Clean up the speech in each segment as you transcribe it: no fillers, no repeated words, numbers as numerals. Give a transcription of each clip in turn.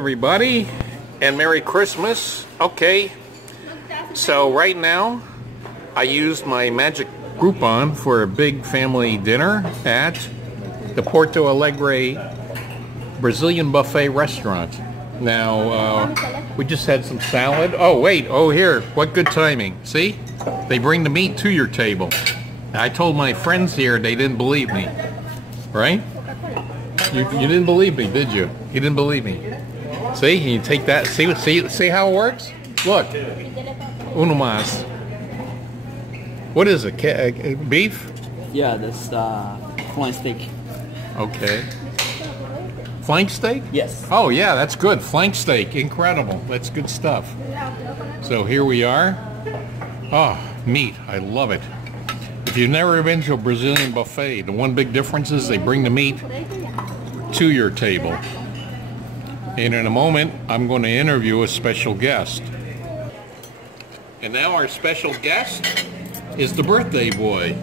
everybody, and Merry Christmas. Okay, so right now I used my magic Groupon for a big family dinner at the Porto Alegre Brazilian Buffet Restaurant. Now, we just had some salad. Oh, wait. Oh, here. What good timing. See? They bring the meat to your table. I told my friends here they didn't believe me. Right? You didn't believe me, did you? You didn't believe me. See? You take that. See how it works? Look. Uno más. What is it? Beef? Yeah, that's flank steak. Okay. Flank steak? Yes. Oh yeah, that's good. Flank steak, incredible. That's good stuff. So here we are. Oh, meat. I love it. If you've never been to a Brazilian buffet, the one big difference is they bring the meat to your table. And in a moment, I'm going to interview a special guest. And now our special guest is the birthday boy.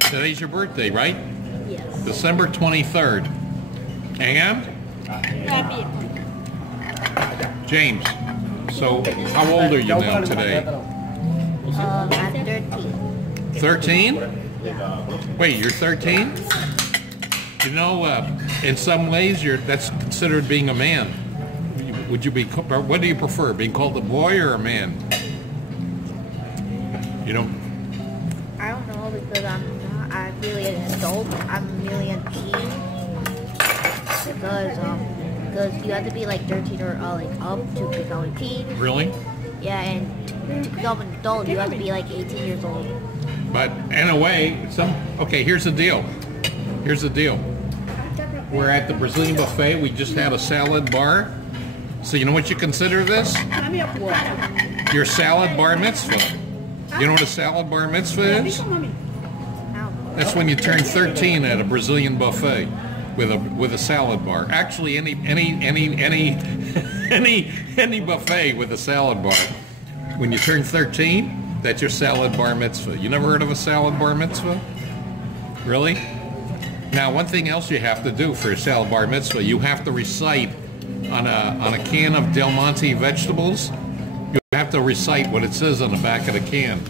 Today's your birthday, right? Yes. December 23rd. And? Happy. James, so how old are you now today? I'm 13. 13? Yeah. Wait, you're 13? You know, in some ways, that's considered being a man. Would you be? What do you prefer, being called a boy or a man? You know. I don't know because I'm really an adult. I'm really a teen. Because you have to be like 13 or like up to become a teen. Really? Yeah, and to become an adult, you have to be like 18 years old. But in a way, okay, here's the deal. Here's the deal. We're at the Brazilian buffet. We just had a salad bar. So you know what you consider this? Your salad bar mitzvah. You know what a salad bar mitzvah is? That's when you turn 13 at a Brazilian buffet with a salad bar. Actually, any buffet with a salad bar. When you turn 13, that's your salad bar mitzvah. You never heard of a salad bar mitzvah? Really? Now, one thing else you have to do for a salad bar mitzvah, you have to recite on a can of Del Monte vegetables. You have to recite what it says on the back of the can.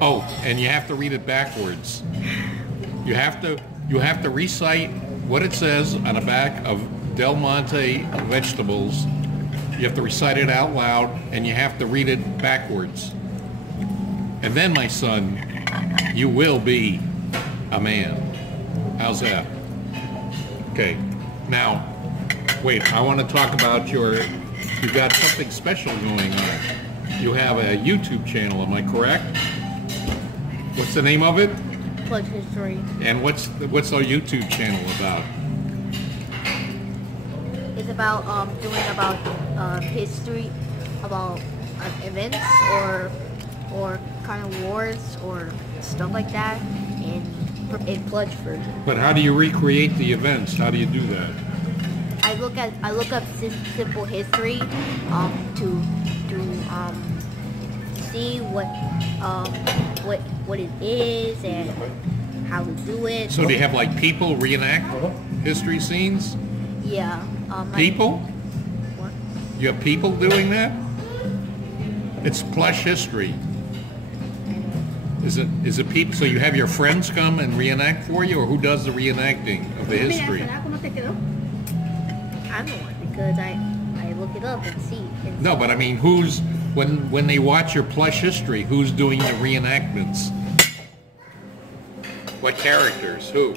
Oh, and you have to read it backwards. You have to recite what it says on the back of Del Monte vegetables. You have to recite it out loud, and you have to read it backwards. And then, my son, you will be a man. How's that? Okay. Now, wait, I want to talk about you've got something special going on. You have a YouTube channel, am I correct? What's the name of it? Pledge history. And what's our YouTube channel about? It's about doing about history, about events or kind of wars or stuff like that in Pledge version. But how do you recreate the events? How do you do that? I look up simple history to see what it is and how to do it. So do you have like people reenact history scenes? Yeah. People? What? You have people doing that? It's plush history. Is it people? So you have your friends come and reenact for you, or who does the reenacting of the history? I'm the one because I look it up and see. No, but I mean, when they watch your plush history, who's doing the reenactments? What characters? Who?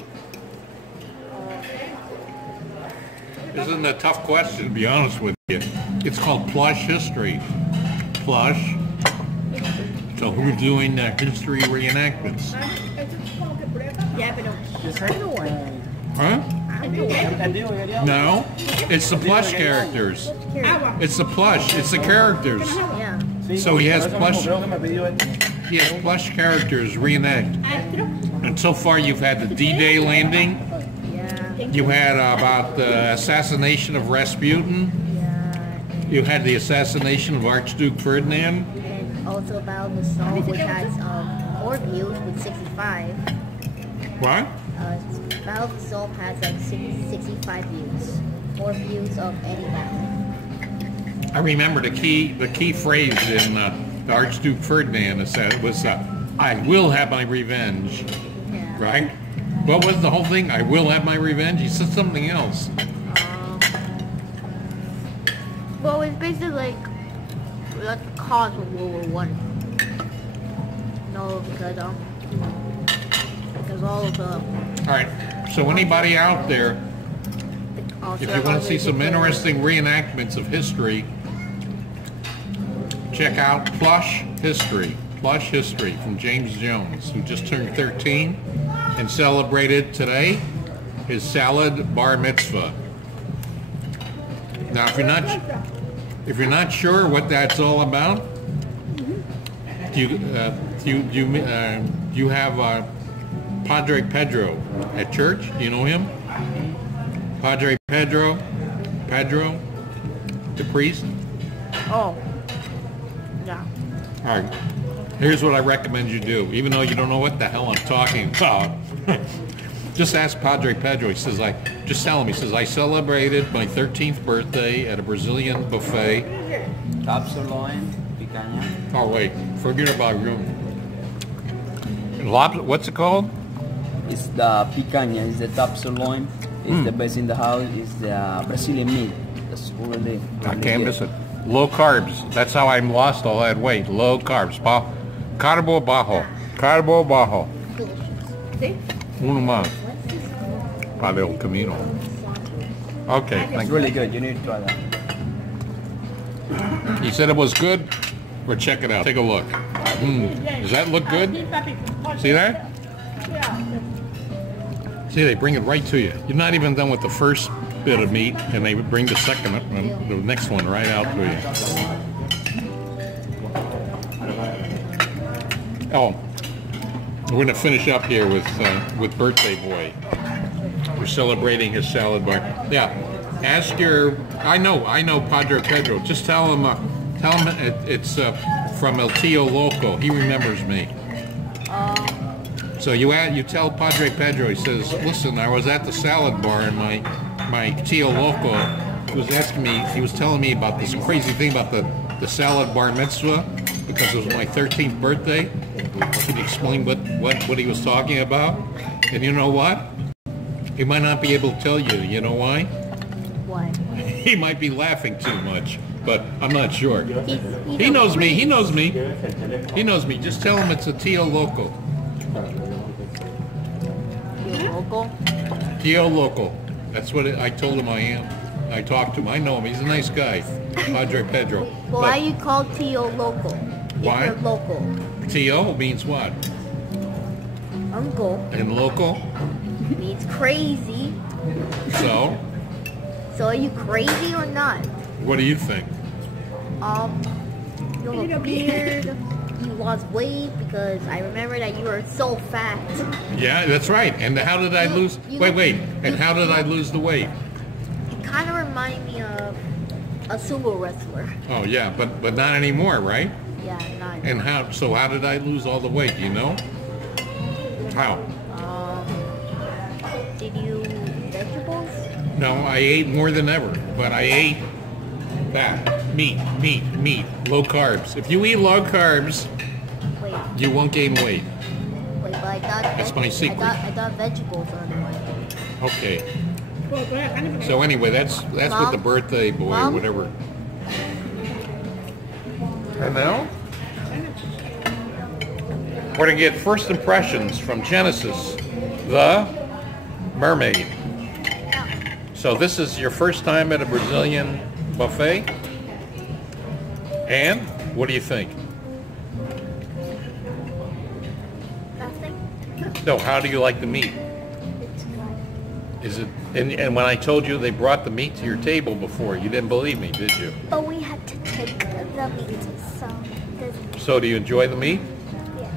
This isn't a tough question, to be honest with you. It's called plush history. Plush. So who's doing the history reenactments? Huh? No, it's the plush characters. It's the plush. It's the characters. Yeah. So he has plush characters reenact. And so far you've had the D-Day landing. Yeah. You had about the assassination of Rasputin. Yeah. You had the assassination of Archduke Ferdinand. And also about the song which has more views with 65. What? Battle of the Soul has like 65 views. or views of any matter. I remember the key phrase in the Archduke Ferdinand was, "I will have my revenge." Yeah. Right? What was the whole thing? I will have my revenge. He said something else. Well, it's basically like that's the cause of World War One. No, because all of the. All right. So anybody out there, if you want to see some interesting reenactments of history, check out Plush History from James Jones, who just turned 13 and celebrated today his salad bar mitzvah. Now, if you're not sure what that's all about, you have Padre Pedro at church. Do you know him? Padre Pedro, the priest. Oh. Yeah. All right. Here's what I recommend you do, even though you don't know what the hell I'm talking about. Just ask Padre Pedro. He says, just tell him. He says, I celebrated my 13th birthday at a Brazilian buffet. Top sirloin, picanha. Oh wait, forget about you. What's it called? It's the picanha. It's the top sirloin. It's the best in the house. It's the Brazilian meat. That's really I can't miss it. Low carbs. That's how I lost all that weight. Low carbs. Carbo bajo. See? Uno más. Para el camino. Okay, It's thank you. really good. You need to try that. He said it was good. Well, check it out. Take a look. Does that look good? See that? See, they bring it right to you. You're not even done with the first bit of meat, and they bring the the next one right out to you. Oh, we're going to finish up here with Birthday Boy. We're celebrating his salad bar. Yeah, ask your. I know, Padre Pedro. Just tell him it's from El Tío Loco. He remembers me. So you tell Padre Pedro. He says, "Listen, I was at the salad bar, and my Tío Loco was asking me. He was telling me about this crazy thing about the salad bar mitzvah because it was my 13th birthday." Can you explain what he was talking about? And you know what? He might not be able to tell you. You know why? Why? He might be laughing too much, but I'm not sure. He knows me. He knows me. He knows me. Just tell him it's a Tío Loco. You're local? Tío Loco. That's what I told him I am. I talked to him. I know him. He's a nice guy. Padre Pedro. Well, why are you called Tío Local? Why? If you're local. Tío means what? Uncle And local? means crazy. So? So are you crazy or not? What do you think? You have a beard. You lost weight because I remember that you were so fat. Yeah, that's right. And how did I lose? Wait. And how did I lose the weight? You kind of remind me of a sumo wrestler. Oh yeah, but not anymore, right? Yeah, not. And how? So how did I lose all the weight? Do you know? How? Did you eat vegetables? No, I ate more than ever, but I ate fat, meat, low carbs. If you eat low carbs, Wait, you won't gain weight. but I thought That's my secret. I thought vegetables are the way. Okay. So anyway, that's with Mom? the birthday boy, Mom? whatever. And now we're gonna get first impressions from Genesis the Mermaid. So this is your first time at a Brazilian buffet, and what do you think? Nothing. No, how do you like the meat? It's good. Is it? And when I told you they brought the meat to your table before, you didn't believe me, did you? But we had to take the meat, so doesn't. So do you enjoy the meat? Yeah.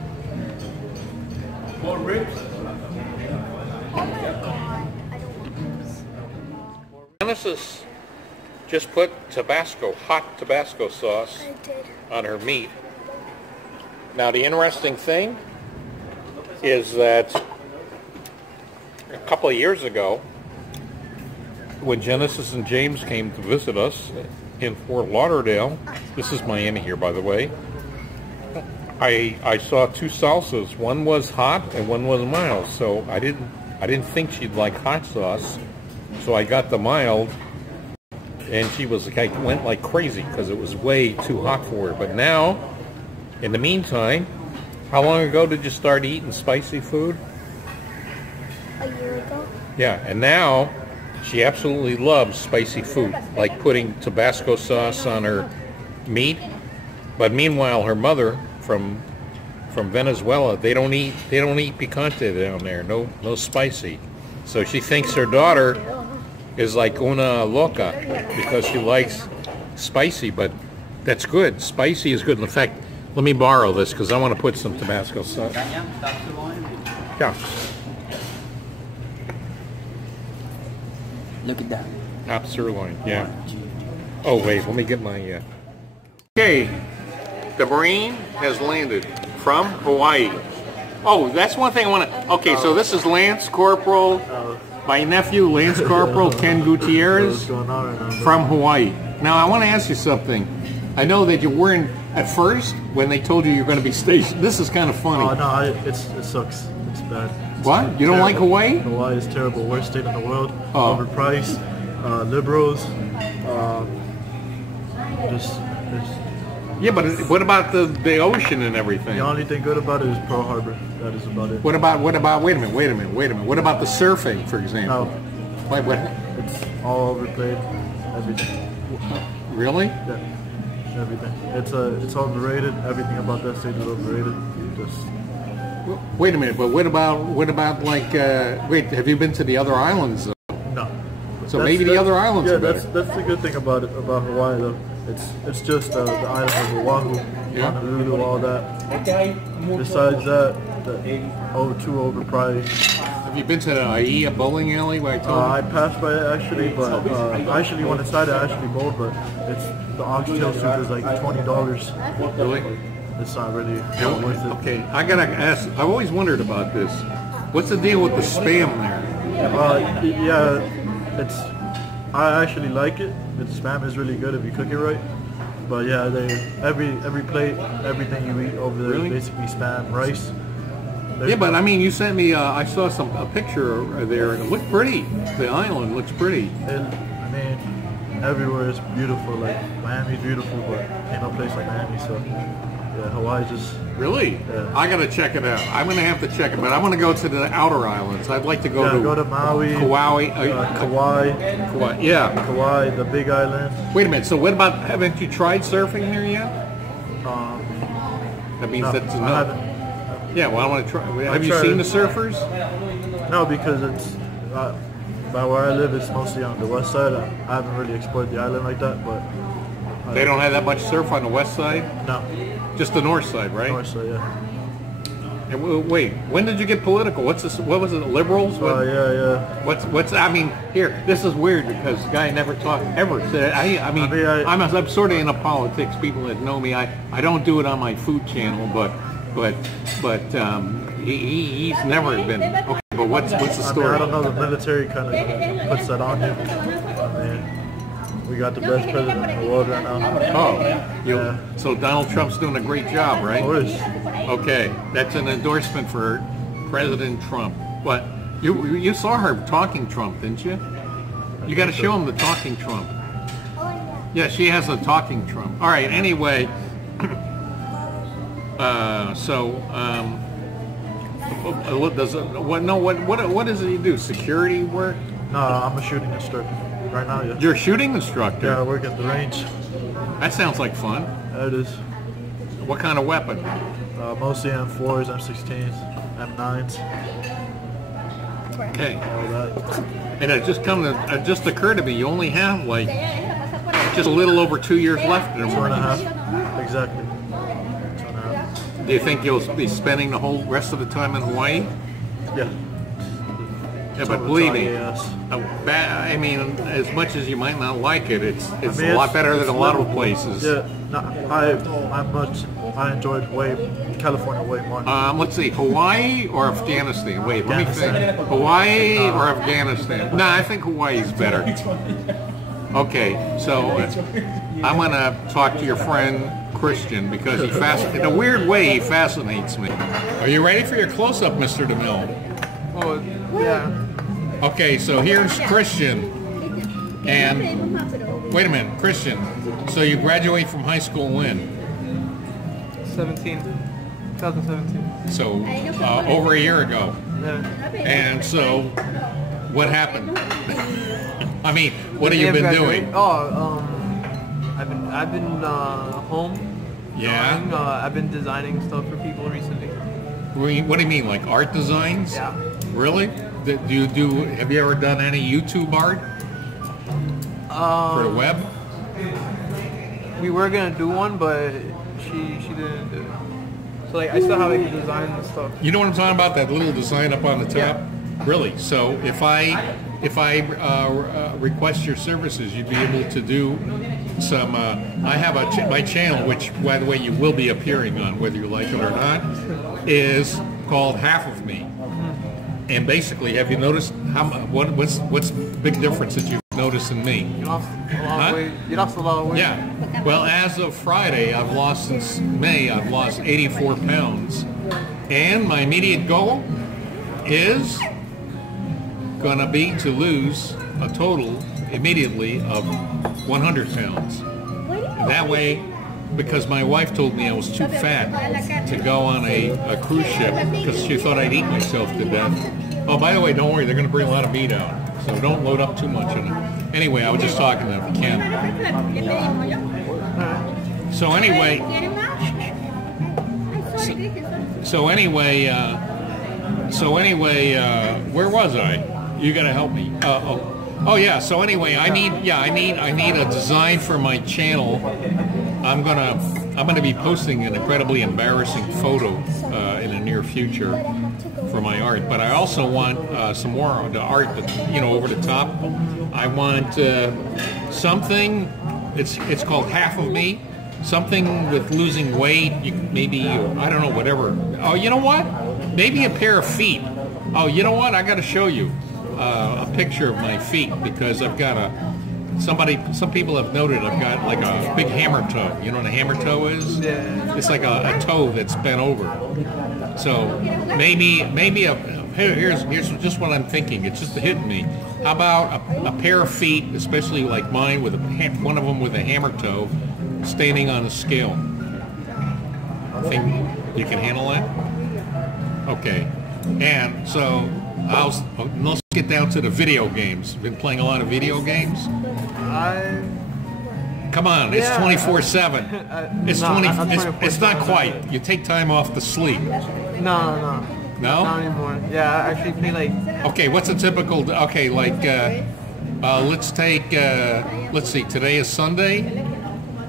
More ribs. Oh my god, I don't want this. Genesis just put hot Tabasco sauce I did. on her meat. Now the interesting thing is that a couple of years ago, when Genesis and James came to visit us in Fort Lauderdale, this is Miami here, by the way, I saw two salsas. One was hot and one was mild. So I didn't think she'd like hot sauce, so I got the mild, and she went like crazy because it was way too hot for her. But now, in the meantime, how long ago did you start eating spicy food? A year ago. Yeah, and now she absolutely loves spicy food, like putting Tabasco sauce on her meat. But meanwhile, her mother from Venezuela, they don't eat picante down there. No spicy. So she thinks her daughter is like una loca because she likes spicy, but that's good. Spicy is good. In fact, let me borrow this because I want to put some Tabasco sauce. Yeah. Look at that. Top sirloin, yeah. Oh wait, let me get my. Okay, the Marine has landed from Hawaii. Oh, that's one thing I want to. Okay, so this is Lance Corporal, my nephew, Lance Corporal Ken Gutierrez from Hawaii. Now I want to ask you something. I know that you weren't at first when they told you you're going to be stationed. This is kind of funny. Oh no, it sucks. It's bad. What? You don't like Hawaii? Hawaii is terrible. Worst state in the world. Overpriced. Liberals. Yeah, but what about the ocean and everything? The only thing good about it is Pearl Harbor. That is about it. What about? Wait a minute. What about the surfing, for example? No. Wait, what? It's all overplayed. Everything. Really? Yeah. Everything. It's overrated. Everything about that state is overrated. Wait a minute, but what about like? Wait, have you been to the other islands? No. So maybe the other islands are better. That's the good thing about Hawaii though. It's just the island of Oahu, Honolulu, all that. Besides that, too overpriced. Have you been to the Aiea bowling alley where I told you? I passed by it actually, but I actually went inside. I actually bowled, but the oxtail soup is like $20. Really? It's not really worth it. Okay, I gotta ask. I've always wondered about this. What's the deal with the spam there? Yeah, I actually like it. The spam is really good if you cook it right. But yeah, every plate, everything you eat over there is basically spam, rice. Yeah, but I mean, you sent me. I saw a picture there, and it looked pretty. The island looks pretty. I mean, everywhere is beautiful. Like Miami's beautiful, but ain't no place like Miami. So yeah, Hawaii just. Really? Yeah. I gotta check it out. I'm gonna have to check it, but I want to go to the outer islands. I'd like to go to Maui, Kauai, Kauai. Yeah, Kauai, the Big Island. Wait a minute. So what about? Haven't you tried surfing there yet? That means that's I no. haven't. Yeah, well, I want to try. Have you seen the surfers? No, because it's by where I live. It's mostly on the west side. I haven't really explored the island like that, but they don't have that much surf on the west side. No, just the north side, right? North side, yeah. And wait, when did you get political? What's this? What was it? Liberals? Yeah. What's? I mean, here, this is weird because the guy never talked ever. I'm sort of into politics. People that know me, I don't do it on my food channel, but he's never been. Okay, but what's the story? I don't know. The military kind of puts that on you. I mean, we got the best president in the world right now. So Donald Trump's doing a great job, right? Of course. Okay, that's an endorsement for President Trump. What? You saw her talking Trump, didn't you? You got to show him the talking Trump. Yeah, she has a talking Trump. All right. Anyway. What does he do? Security work? No, I'm a shooting instructor right now. Yeah. You're a shooting instructor? Yeah, I work at the range. That sounds like fun. Yeah, it is. What kind of weapon? Mostly M4s, M16s, M9s. Okay. All that. And it just occurred to me, you only have like just a little over 2 years left in the Marines. 2.5. Exactly. Do you think you'll be spending the whole rest of the time in Hawaii? Yeah. Yeah, Some but believe me, yes. I mean, as much as you might not like it, it's I mean, a lot better than a lot of livable. places. Yeah, no, I enjoyed California way more. Let's see, Hawaii or Afghanistan? Wait, let me think. Hawaii or Afghanistan? No, I think Hawaii's better. Okay, so I'm gonna talk to your friend Christian because in a weird way, he fascinates me. Are you ready for your close-up, Mr. DeMille? Oh, yeah. Okay, so here's Christian. And wait a minute, Christian. So you graduate from high school when? 2017. So over a year ago. Yeah. And so what happened? I mean, what have you been doing? Oh, I've been home. Yeah. Drawing. I've been designing stuff for people recently. What do you mean, like art designs? Yeah. Really? Have you ever done any YouTube art for the web? We were gonna do one, but she didn't do it. So like I still have like the design and stuff. You know what I'm talking about? That little design up on the top? Yeah. Really? So if I request your services, you'd be able to do some. I have my channel, which by the way you will be appearing on, whether you like it or not, is called Half of Me. And basically, have you noticed what's the big difference that you've noticed in me? You lost a lot of weight. You lost a lot of weight. Yeah. Well, as of Friday, since May, I've lost 84 pounds. And my immediate goal is going to be to lose a total immediately of 100 pounds. And that way, because my wife told me I was too fat to go on a cruise ship because she thought I'd eat myself to death. Oh, by the way, don't worry, they're going to bring a lot of meat out, so don't load up too much in it. Anyway, I was just talking to Ken. So anyway, where was I? You got to help me. Oh yeah. So anyway, I need a design for my channel. I'm gonna be posting an incredibly embarrassing photo in the near future for my art. But I also want some more of the art that, over the top. I want something. It's called Half of Me. Something with losing weight. Maybe I don't know, whatever. Oh, you know what? Maybe a pair of feet. Oh, you know what? I got to show you a picture of my feet because I've got some people have noted I've got like a big hammer toe. You know what a hammer toe is? Yeah. It's like a toe that's bent over. So maybe here's just what I'm thinking. It's just hitting me. How about a pair of feet, especially like mine, with one of them with a hammer toe, standing on a scale? Think you can handle that? Okay. And so let's get down to the video games. Been playing a lot of video games. Come on, it's 24/7. It's No, 20. I'm It's not 24/7. quite. You take time off to sleep. No. No? Not anymore. Yeah, I actually play like. Okay, what's a typical? Okay, like let's take. Let's see. Today is Sunday.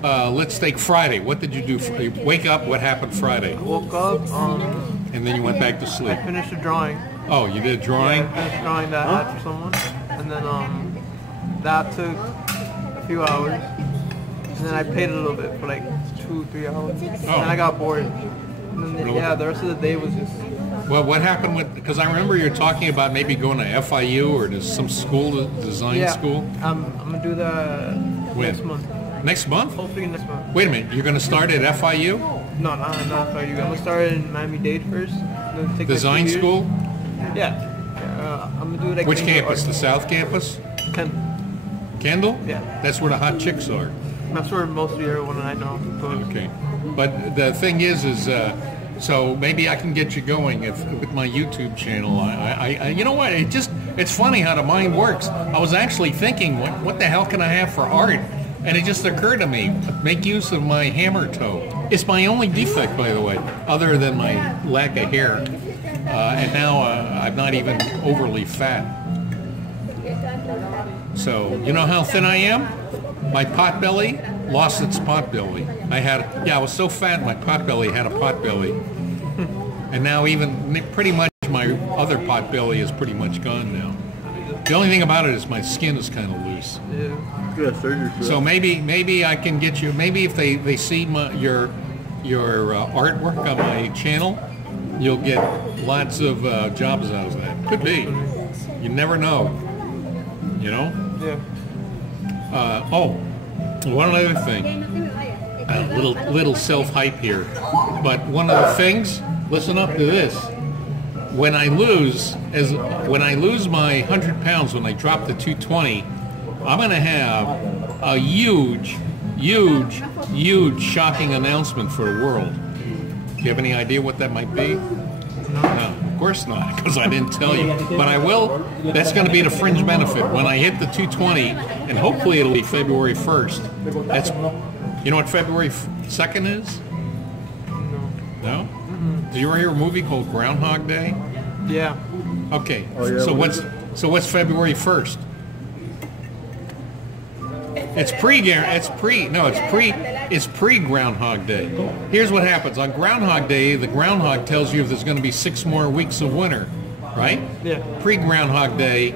Let's take Friday. What did you do? You wake up. What happened Friday? Woke up. And then you went back to sleep. I finished a drawing. Oh, you did a drawing? Yeah, I finished a drawing that I had for someone, and then that took a few hours, and then I played a little bit for like 2-3 hours, and then I got bored. And then, yeah, the rest of the day was just. Well, what happened with? Because I remember you're talking about maybe going to FIU or to some school, design school. I'm gonna do that next month. Next month? Hopefully next month. Wait a minute, you're going to start at FIU? No, not FIU. I'm gonna start in Miami-Dade first. Then take Design like 2 years. school? Yeah. I'm gonna do like. Which campus? The South Campus? Kendall? Yeah. That's where the hot chicks are. That's where most of everyone I know goes. Okay. But the thing is so maybe I can get you going with my YouTube channel. I you know what? It's funny how the mind works. I was actually thinking, what the hell can I have for art? And it just occurred to me, make use of my hammer toe. It's my only defect, by the way, other than my lack of hair. And now I'm not even overly fat. So, you know how thin I am? My pot belly lost its pot belly. I was so fat my pot belly had a pot belly. And now even pretty much my other pot belly is pretty much gone now. The only thing about it is my skin is kind of loose. Yeah. Good surgery for So that. maybe I can get you. Maybe if they see your artwork on my channel, you'll get lots of jobs out of that. Could be. You never know. You know. Yeah. Oh, one other thing. Little self-hype here, but one of the things. Listen up to this. When I lose my 100 pounds, when I drop to 220, I'm going to have a huge, shocking announcement for the world. Do you have any idea what that might be? No, of course not, because I didn't tell you. But I will. That's going to be the fringe benefit. When I hit the 220, and hopefully it'll be February 1st. That's, you know what February 2nd is? No? Did you ever hear a movie called Groundhog Day? Yeah. Okay. Oh, yeah, So what what's February 1st? It's pre Groundhog Day. Here's what happens. On Groundhog Day, the groundhog tells you if there's going to be 6 more weeks of winter, right? Yeah. Pre-Groundhog Day,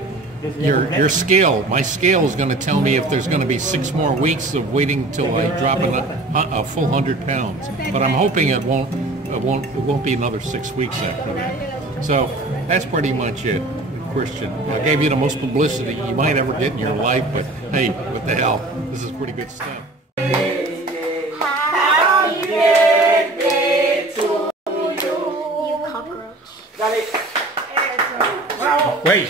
your scale, my scale is going to tell me if there's going to be 6 more weeks of waiting till I drop a full 100 pounds. But I'm hoping it won't be another 6 weeks after that. So that's pretty much it, Christian. I gave you the most publicity you might ever get in your life, but hey, what the hell? This is pretty good stuff. Wait.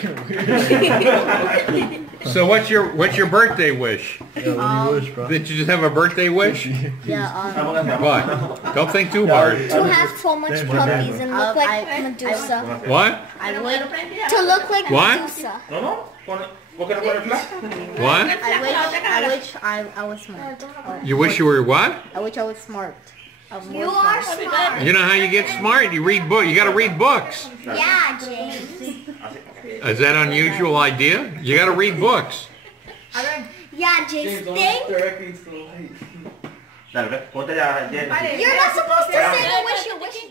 So what's your birthday wish? Yeah, what do you wish, bro? Did you just have a birthday wish? Yeah, What? Don't think too hard. To have so much puppies and look like Medusa. What? I would. To look like What? Medusa. What? I wish I was smart. You wish you were what? I wish I was smart. You are smart. You know how you get smart? You read book. You got to read books. Yeah, James. Is that an unusual idea? You got to read books. Yeah, James. Think. Directly to the light. You're not supposed to say the wish you're wishing